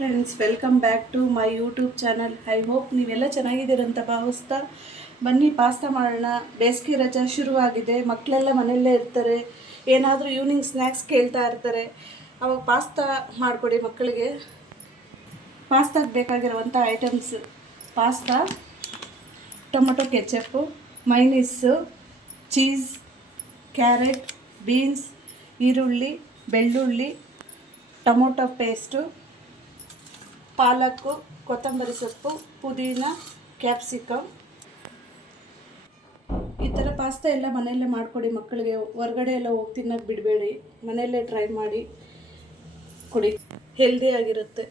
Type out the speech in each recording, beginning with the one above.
Friends welcome back to my YouTube channel I hope ನೀವೆಲ್ಲ ಚೆನ್ನಾಗಿದ್ದೀರಂತ ಭಾವಿಸ್ತಾ ಬನ್ನಿ ಪಾಸ್ತಾ ಮಾಡೋಣ. ಬೇಸಿಗೆ ರಜಾ ಶುರುವಾಗಿದೆ. ಮಕ್ಕಳೆಲ್ಲ ಮನೆಯಲ್ಲೇ ಇರ್ತಾರೆ. ಏನಾದರೂ ಈವ್ನಿಂಗ್ ಸ್ನ್ಯಾಕ್ಸ್ ಕೇಳ್ತಾ ಇರ್ತಾರೆ. ಅವಾಗ ಪಾಸ್ತಾ ಮಾಡಿಕೊಡಿ ಮಕ್ಕಳಿಗೆ. ಪಾಸ್ತಾಗೆ ಬೇಕಾಗಿರುವಂಥ items pasta tomato ketchup mayonnaise cheese carrot beans ಈರುಳ್ಳಿ, ಬೆಳ್ಳುಳ್ಳಿ, ಟೊಮೊಟೊ ಪೇಸ್ಟು ಪಾಲಕ್ಕು, ಕೊತ್ತಂಬರಿ ಸೊಪ್ಪು, ಪುದೀನ, ಕ್ಯಾಪ್ಸಿಕಮ್. ಈ ಥರ ಪಾಸ್ತಾ ಎಲ್ಲ ಮನೆಯಲ್ಲೇ ಮಾಡಿಕೊಡಿ ಮಕ್ಕಳಿಗೆ. ಹೊರಗಡೆ ಎಲ್ಲ ಹೋಗಿ ತಿನ್ನೋಕೆ ಬಿಡಬೇಡಿ. ಮನೆಯಲ್ಲೇ ಟ್ರೈ ಮಾಡಿ ಕೊಡಿ. ಹೆಲ್ದಿಯಾಗಿರುತ್ತೆ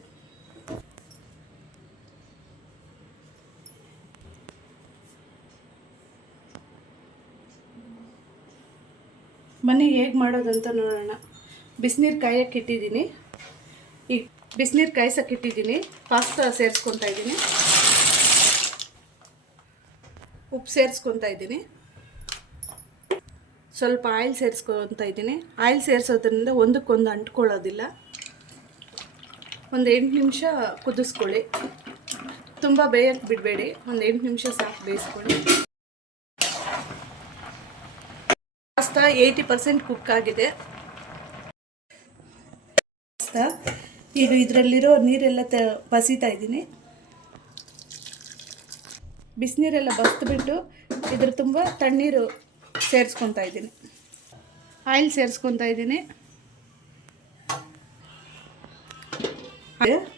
ಮನೆ ಹೇಗೆ ಮಾಡೋದಂತ ನೋಡೋಣ. ಬಿಸಿನೀರು ಕಾಯಕ್ಕೆ ಇಟ್ಟಿದ್ದೀನಿ. ಈಗ ಬಿಸಿನೀರು ಕಾಯಿಸೋಕ್ಕಿಟ್ಟಿದ್ದೀನಿ ಪಾಸ್ತಾ ಸೇರಿಸ್ಕೊತಾ ಇದ್ದೀನಿ. ಉಪ್ಪು ಸೇರಿಸ್ಕೊತಾ ಇದ್ದೀನಿ. ಸ್ವಲ್ಪ ಆಯಿಲ್ ಸೇರಿಸ್ಕೊತಾ ಇದ್ದೀನಿ. ಆಯಿಲ್ ಸೇರಿಸೋದ್ರಿಂದ ಒಂದಕ್ಕೊಂದು ಅಂಟ್ಕೊಳ್ಳೋದಿಲ್ಲ. ಒಂದು ಎಂಟು ನಿಮಿಷ ಕುದಿಸ್ಕೊಳ್ಳಿ. ತುಂಬ ಬೇಯಕ್ಕೆ ಬಿಡಬೇಡಿ. ಒಂದು ಎಂಟು ನಿಮಿಷ ಸಾಕು ಬೇಯಿಸ್ಕೊಳ್ಳಿ. ಪಾಸ್ತಾ ಏಯ್ಟಿ ಪರ್ಸೆಂಟ್ ಕುಕ್ ಆಗಿದೆ. ಪಾಸ್ತಾ ಈಗ ಇದರಲ್ಲಿರೋ ನೀರೆಲ್ಲ ತ, ಬಸಿತಾ ಇದ್ದೀನಿ. ಬಿಸಿನೀರೆಲ್ಲ ಬಸ್ದುಬಿಟ್ಟು ಇದ್ರ ತುಂಬ ತಣ್ಣೀರು ಸೇರಿಸ್ಕೊತಾ ಇದ್ದೀನಿ. ಆಯಿಲ್ ಸೇರಿಸ್ಕೊತಾ ಇದ್ದೀನಿ.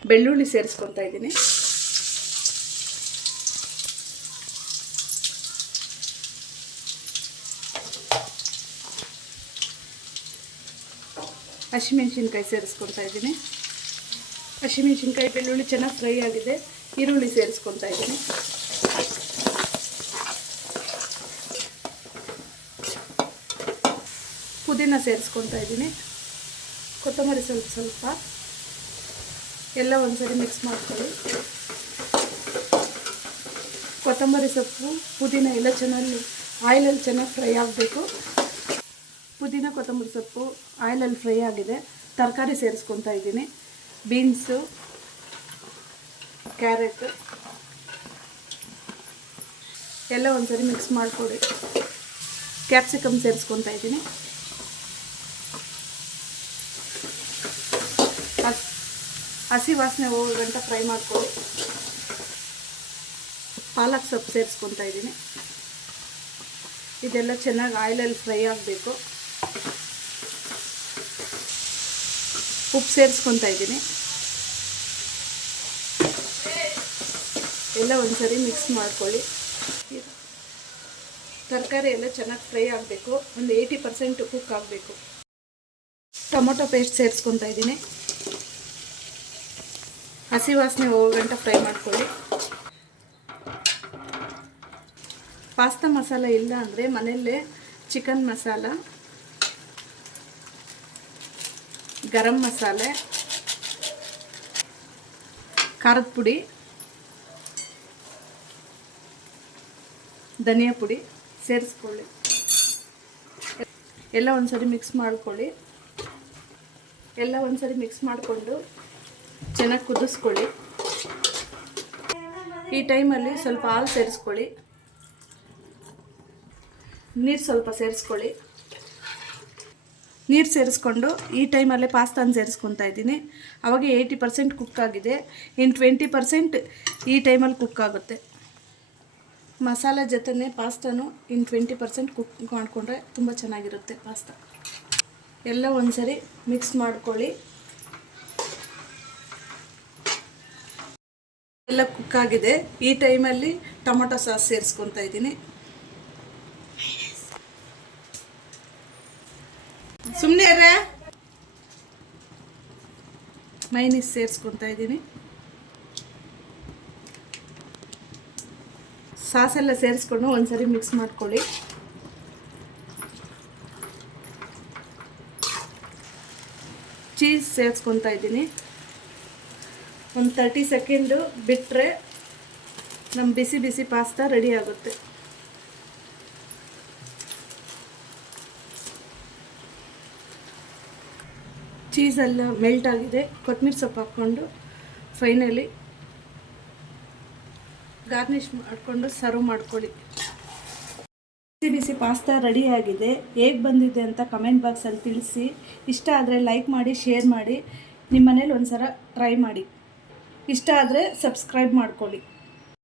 ಬೆಳ್ಳುಳ್ಳಿ ಸೇರಿಸ್ಕೊತಾ ಇದ್ದೀನಿ. ಹಸಿಮೆಣ್ಸಿನ್ಕಾಯಿ ಸೇರಿಸ್ಕೊತಾ ಇದ್ದೀನಿ. ಹಸಿಮೆಣ್ಸಿನ್ಕಾಯಿ ಬೆಳ್ಳುಳ್ಳಿ ಚೆನ್ನಾಗಿ ಫ್ರೈ ಆಗಿದೆ. ಈರುಳ್ಳಿ ಸೇರಿಸ್ಕೊತಾ ಇದ್ದೀನಿ. ಪುದೀನ ಸೇರಿಸ್ಕೊತಾ ಇದ್ದೀನಿ. ಕೊತ್ತಂಬರಿ ಸ್ವಲ್ಪ ಸ್ವಲ್ಪ. ಎಲ್ಲ ಒಂದ್ಸರಿ ಮಿಕ್ಸ್ ಮಾಡ್ಕೊಳ್ಳಿ. ಕೊತ್ತಂಬರಿ ಸೊಪ್ಪು, ಪುದೀನ ಎಲ್ಲ ಚೆನ್ನಾಗಿ, ಆಯಿಲಲ್ಲಿ ಚೆನ್ನಾಗಿ ಫ್ರೈ ಆಗಬೇಕು. ಪುದೀನ, ಕೊತ್ತಂಬರಿ ಸೊಪ್ಪು ಆಯಿಲಲ್ಲಿ ಫ್ರೈ ಆಗಿದೆ. ತರಕಾರಿ ಸೇರಿಸ್ಕೊತಾ ಇದ್ದೀನಿ. ಬೀನ್ಸು, ಕ್ಯಾರೆಟ್, ಎಲ್ಲ ಒಂದ್ಸರಿ ಮಿಕ್ಸ್ ಮಾಡಿಕೊಡಿ. ಕ್ಯಾಪ್ಸಿಕಮ್ ಸೇರಿಸ್ಕೊತಾ ಇದ್ದೀನಿ. ಹಸ್ ವಾಸನೆ ಹೋಗೋ ಗಂಟ ಫ್ರೈ ಮಾಡಿಕೊಡಿ. ಪಾಲಕ್ ಸೊಪ್ಪು ಸೇರಿಸ್ಕೊತಾ ಇದ್ದೀನಿ. ಇದೆಲ್ಲ ಚೆನ್ನಾಗಿ ಆಯಿಲಲ್ಲಿ ಫ್ರೈ ಆಗಬೇಕು. ಉಪ್ಪು ಸೇರಿಸ್ಕೊತಾ ಇದ್ದೀನಿ. ಎಲ್ಲ ಒಂದ್ಸರಿ ಮಿಕ್ಸ್ ಮಾಡ್ಕೊಳ್ಳಿ. ತರಕಾರಿ ಎಲ್ಲ ಚೆನ್ನಾಗಿ ಫ್ರೈ ಆಗಬೇಕು. ಒಂದು ಏಯ್ಟಿ ಪರ್ಸೆಂಟ್ ಕುಕ್ ಆಗಬೇಕು. ಟೊಮೊಟೊ ಪೇಸ್ಟ್ ಸೇರಿಸ್ಕೊತಾ ಇದ್ದೀನಿ. ಹಸಿ ವಾಸನೆ ಹೋಗೋ ಗಂಟೆ ಫ್ರೈ ಮಾಡ್ಕೊಳ್ಳಿ. ಪಾಸ್ತಾ ಮಸಾಲ ಇಲ್ಲ ಅಂದರೆ ಮನೆಯಲ್ಲೇ ಚಿಕನ್ ಮಸಾಲ. ಗರಂ ಮಸಾಲೆ, ಖಾರದ ಪುಡಿ, ಧನಿಯಾ ಪುಡಿ ಸೇರಿಸ್ಕೊಳ್ಳಿ. ಎಲ್ಲ ಒಂದ್ಸರಿ ಮಿಕ್ಸ್ ಮಾಡ್ಕೊಳ್ಳಿ. ಎಲ್ಲ ಒಂದ್ಸರಿ ಮಿಕ್ಸ್ ಮಾಡಿಕೊಂಡು ಚೆನ್ನಾಗಿ ಕುದಿಸ್ಕೊಳ್ಳಿ. ಈ ಟೈಮಲ್ಲಿ ಸ್ವಲ್ಪ ಹಾಲು ಸೇರಿಸ್ಕೊಳ್ಳಿ. ನೀರು ಸ್ವಲ್ಪ ಸೇರಿಸ್ಕೊಳ್ಳಿ. ನೀರು ಸೇರಿಸ್ಕೊಂಡು ಈ ಟೈಮಲ್ಲೇ ಪಾಸ್ತಾನ ಸೇರಿಸ್ಕೊತಾ ಇದ್ದೀನಿ. ಅವಾಗ ಏಯ್ಟಿ ಪರ್ಸೆಂಟ್ ಕುಕ್ ಆಗಿದೆ. ಇನ್ನು ಟ್ವೆಂಟಿ ಪರ್ಸೆಂಟ್ ಈ ಟೈಮಲ್ಲಿ ಕುಕ್ ಆಗುತ್ತೆ. ಮಸಾಲೆ ಜೊತೆನೇ ಪಾಸ್ತಾನು ಇನ್ನು ಟ್ವೆಂಟಿ ಪರ್ಸೆಂಟ್ ಕುಕ್ ಮಾಡಿಕೊಂಡ್ರೆ ತುಂಬ ಚೆನ್ನಾಗಿರುತ್ತೆ ಪಾಸ್ತಾ. ಎಲ್ಲ ಒಂದ್ಸರಿ ಮಿಕ್ಸ್ ಮಾಡ್ಕೊಳ್ಳಿ. ಎಲ್ಲ ಕುಕ್ ಆಗಿದೆ. ಈ ಟೈಮಲ್ಲಿ ಟೊಮೊಟೊ ಸಾಸ್ ಸೇರಿಸ್ಕೊತಾ ಇದ್ದೀನಿ. ಸುಮ್ಮನೆ ಅರೆ ಮೈನೀಸ್ ಸೇರಿಸ್ಕೊತಾ ಇದ್ದೀನಿ. ಸಾಸೆಲ್ಲ ಸೇರಿಸ್ಕೊಂಡು ಒಂದ್ಸರಿ ಮಿಕ್ಸ್ ಮಾಡ್ಕೊಳ್ಳಿ. ಚೀಸ್ ಸೇರಿಸ್ಕೊತಾ ಇದ್ದೀನಿ. ಒಂದು ತರ್ಟಿ ಸೆಕೆಂಡು ಬಿಟ್ಟರೆ ನಮ್ಮ ಬಿಸಿ ಬಿಸಿ ಪಾಸ್ತಾ ರೆಡಿ ಆಗುತ್ತೆ. ಚೀಸೆಲ್ಲ ಮೆಲ್ಟ್ ಆಗಿದೆ. ಕೊತ್ತಂಬರಿ ಸೊಪ್ಪು ಹಾಕ್ಕೊಂಡು ಫೈನಲಿ ಗಾರ್ನಿಷ್ ಮಾಡಿಕೊಂಡು ಸರ್ವ್ ಮಾಡ್ಕೊಳ್ಳಿ. ಬಿಸಿ ಬಿಸಿ ಪಾಸ್ತಾ ರೆಡಿಯಾಗಿದೆ ಹೇಗೆ ಬಂದಿದೆ ಅಂತ ಕಮೆಂಟ್ ಬಾಕ್ಸಲ್ಲಿ ತಿಳಿಸಿ. ಇಷ್ಟ ಆದರೆ ಲೈಕ್ ಮಾಡಿ ಶೇರ್ ಮಾಡಿ. ನಿಮ್ಮ ಮನೇಲಿ ಒಂದು ಸಲ ಟ್ರೈ ಮಾಡಿ. ಇಷ್ಟ ಆದರೆ ಸಬ್ಸ್ಕ್ರೈಬ್ ಮಾಡ್ಕೊಳ್ಳಿ.